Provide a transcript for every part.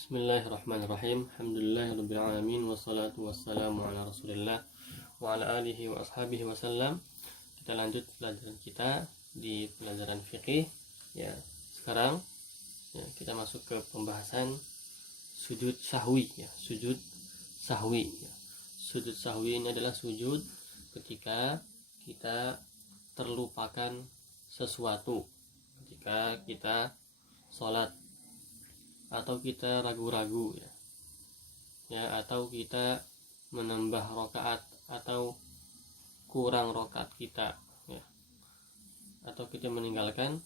Bismillahirrahmanirrahim. Alhamdulillahirabbil alamin wassalatu wassalamu ala Rasulillah wa ala alihi wa ashabihi wasallam. Kita lanjut pelajaran kita di pelajaran fikih ya. Sekarang ya, kita masuk ke pembahasan sujud sahwi ya. Sujud sahwi ya. Sujud sahwi ini adalah sujud ketika kita terlupakan sesuatu, ketika kita sholat atau kita ragu-ragu ya, atau kita menambah rakaat atau kurang rakaat kita ya, atau kita meninggalkan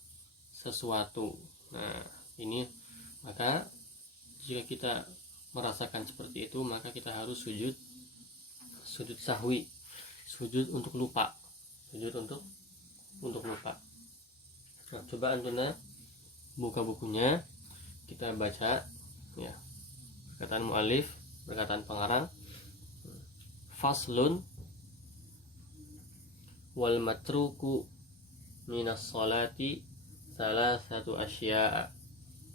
sesuatu. Nah, ini maka jika kita merasakan seperti itu, maka kita harus sujud sahwi, sujud untuk lupa, sujud untuk lupa. Nah, coba antuna buka bukunya, kita baca ya, perkataan mu'alif, perkataan pengarang. Faslun wal matruku minas sholati salasatu asya'a.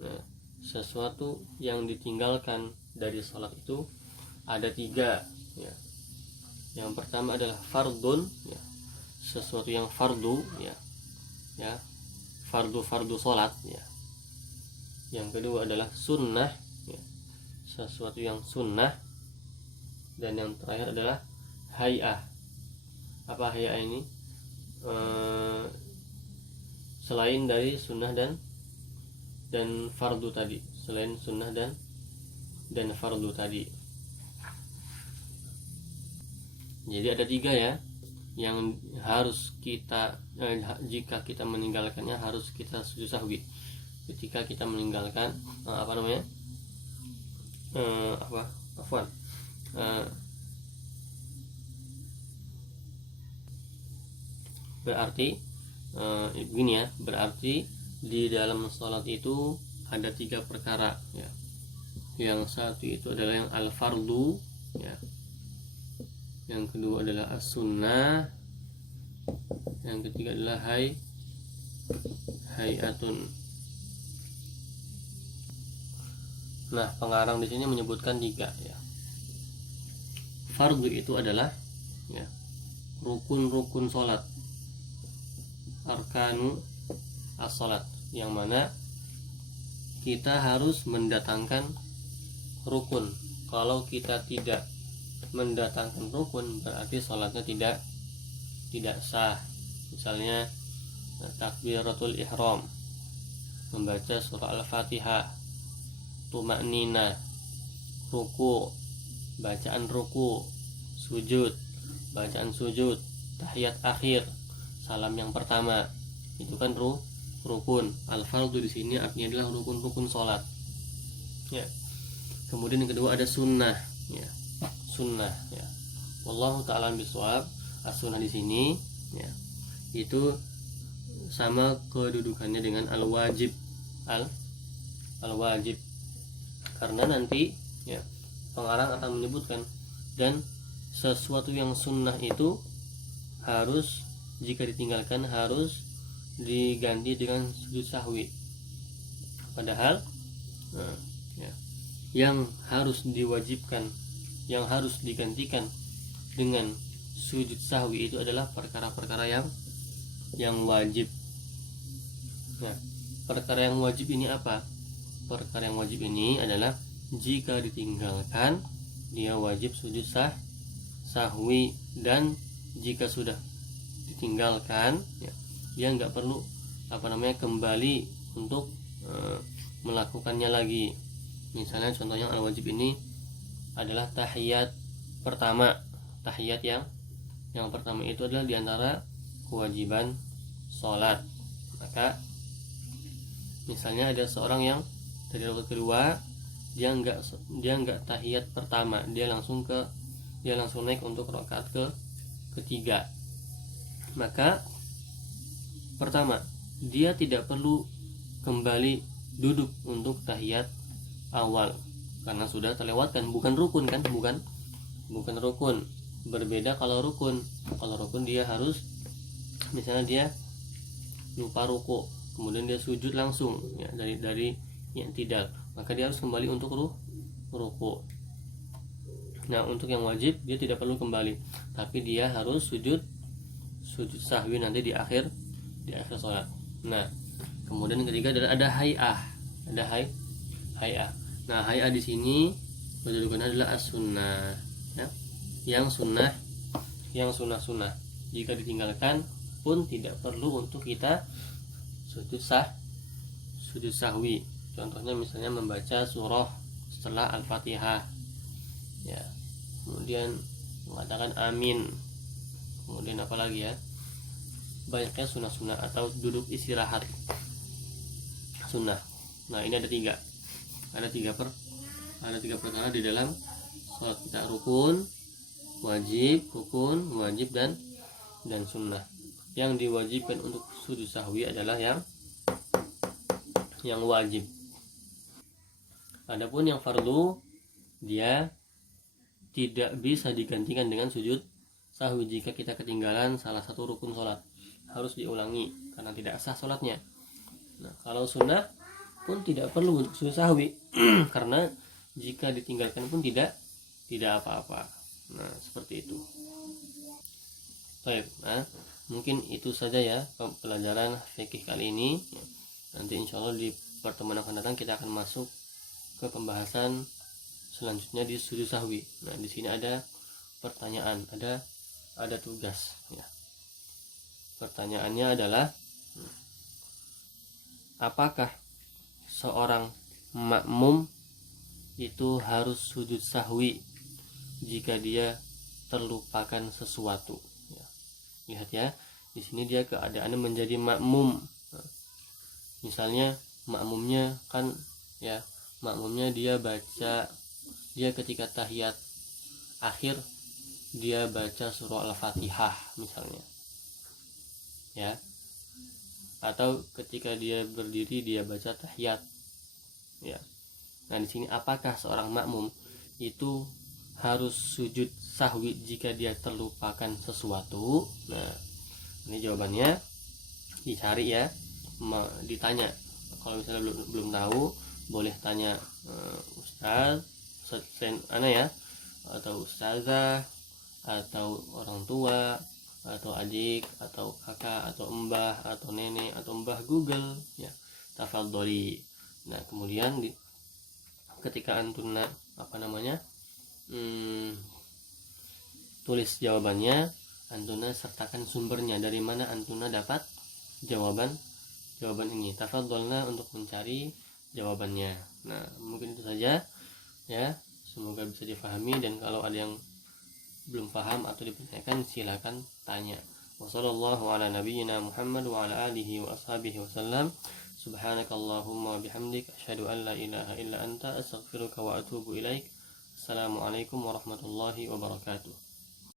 Nah, sesuatu yang ditinggalkan dari sholat itu ada 3 ya. Yang pertama adalah fardun ya, sesuatu yang fardu ya, fardu sholat ya. Yang kedua adalah sunnah ya, sesuatu yang sunnah. Dan yang terakhir adalah hay'ah. Apa hay'ah ini? Selain dari sunnah dan fardu tadi, selain sunnah dan fardu tadi. Jadi ada 3 ya, yang harus kita jika kita meninggalkannya harus kita sujud sahwi. Ketika kita meninggalkan berarti begini ya, berarti di dalam sholat itu ada 3 perkara ya. Yang satu itu adalah yang al-fardu ya, yang kedua adalah as-sunnah, yang ketiga adalah hay'atun. Nah, pengarang di sini menyebutkan 3 ya. Fardu itu adalah ya, rukun-rukun sholat, arkanu as-sholat, yang mana kita harus mendatangkan rukun. Kalau kita tidak mendatangkan rukun, berarti sholatnya tidak sah. Misalnya takbiratul ihram, membaca surah al-fatihah, tumaknina, ruku, bacaan ruku, sujud, bacaan sujud, tahiyat akhir, salam yang pertama, itu kan rukun. Al-fardu di sini artinya adalah rukun-rukun sholat ya. Kemudian yang kedua ada sunnah ya, sunnah ya. Wallahu ta'ala bishawab. As-sunnah di sini ya, itu sama kedudukannya dengan al-wajib, al-wajib. Karena nanti ya, pengarang akan menyebutkan, dan sesuatu yang sunnah itu harus, jika ditinggalkan harus diganti dengan sujud sahwi. Padahal ya, yang harus diwajibkan, yang harus digantikan dengan sujud sahwi itu adalah perkara-perkara yang wajib. Nah, perkara yang wajib ini apa? Perkara yang wajib ini adalah jika ditinggalkan dia wajib sujud sahwi, dan jika sudah ditinggalkan ya, dia nggak perlu kembali untuk melakukannya lagi. Misalnya contohnya al-wajib ini adalah tahiyat pertama. Tahiyat yang pertama itu adalah diantara kewajiban sholat. Maka misalnya ada seorang yang dari rakaat kedua dia nggak tahiyat pertama, dia langsung naik untuk rakaat ketiga. Maka pertama, dia tidak perlu kembali duduk untuk tahiyat awal karena sudah terlewatkan, bukan rukun kan, bukan rukun. Berbeda kalau rukun dia harus, misalnya dia lupa ruku, kemudian dia sujud langsung ya, dari yang tidak, maka dia harus kembali untuk ruku. Nah, untuk yang wajib dia tidak perlu kembali, tapi dia harus sujud sahwi nanti di akhir sholat. Nah, kemudian yang ketiga adalah ada hay'ah. Hay'ah. Nah, hay'ah di sini kedudukannya adalah as-sunnah, ya. Yang sunnah. Jika ditinggalkan pun tidak perlu untuk kita sujud sahwi. Contohnya misalnya membaca surah setelah Al-Fatihah, ya. Kemudian mengatakan amin. Kemudian apa lagi ya? Banyaknya sunnah atau duduk istirahat sunnah. Nah, ini ada tiga perkara di dalam sholat kita: rukun, wajib dan sunnah. Yang diwajibkan untuk sujud sahwi adalah yang wajib. Adapun yang fardu dia tidak bisa digantikan dengan sujud sahwi. Jika kita ketinggalan salah satu rukun sholat, harus diulangi karena tidak sah sholatnya. Nah, kalau sunnah pun tidak perlu untuk sujud sahwi karena jika ditinggalkan pun tidak apa-apa. Nah, seperti itu. Baik, mungkin itu saja ya pelajaran fikih kali ini. Nanti insya Allah di pertemuan akan datang kita akan masuk ke pembahasan selanjutnya di sujud sahwi. Nah, di sini ada pertanyaan, ada tugas, ya. Pertanyaannya adalah, apakah seorang makmum itu harus sujud sahwi jika dia terlupakan sesuatu? Ya. Lihat ya, di sini dia keadaannya menjadi makmum. Nah, misalnya makmumnya dia ketika tahiyat akhir dia baca surah Al-Fatihah misalnya, ya, atau ketika dia berdiri dia baca tahiyat, ya. Nah, di sini apakah seorang makmum itu harus sujud sahwi jika dia terlupakan sesuatu? Nah, ini jawabannya dicari ya, ditanya. Kalau misalnya belum tahu, boleh tanya ustaz atau ustazah, atau orang tua, atau adik, atau kakak, atau mbah, atau nenek, atau mbah Google, ya. Tafadholi. Nah, kemudian ketika antuna tulis jawabannya, antuna sertakan sumbernya, dari mana antuna dapat jawaban ini. Tafadholna untuk mencari jawabannya. Nah, mungkin itu saja ya, semoga bisa difahami, dan kalau ada yang belum paham atau dipertanyakan silakan tanya. Wassallallahu ala nabiyyina Muhammad wa ala alihi wa ashabihi wasallam. Subhanakallahumma wa bihamdik asyhadu an la ilaha illa anta astaghfiruka wa atubu ilaik. Assalamualaikum warahmatullahi wabarakatuh.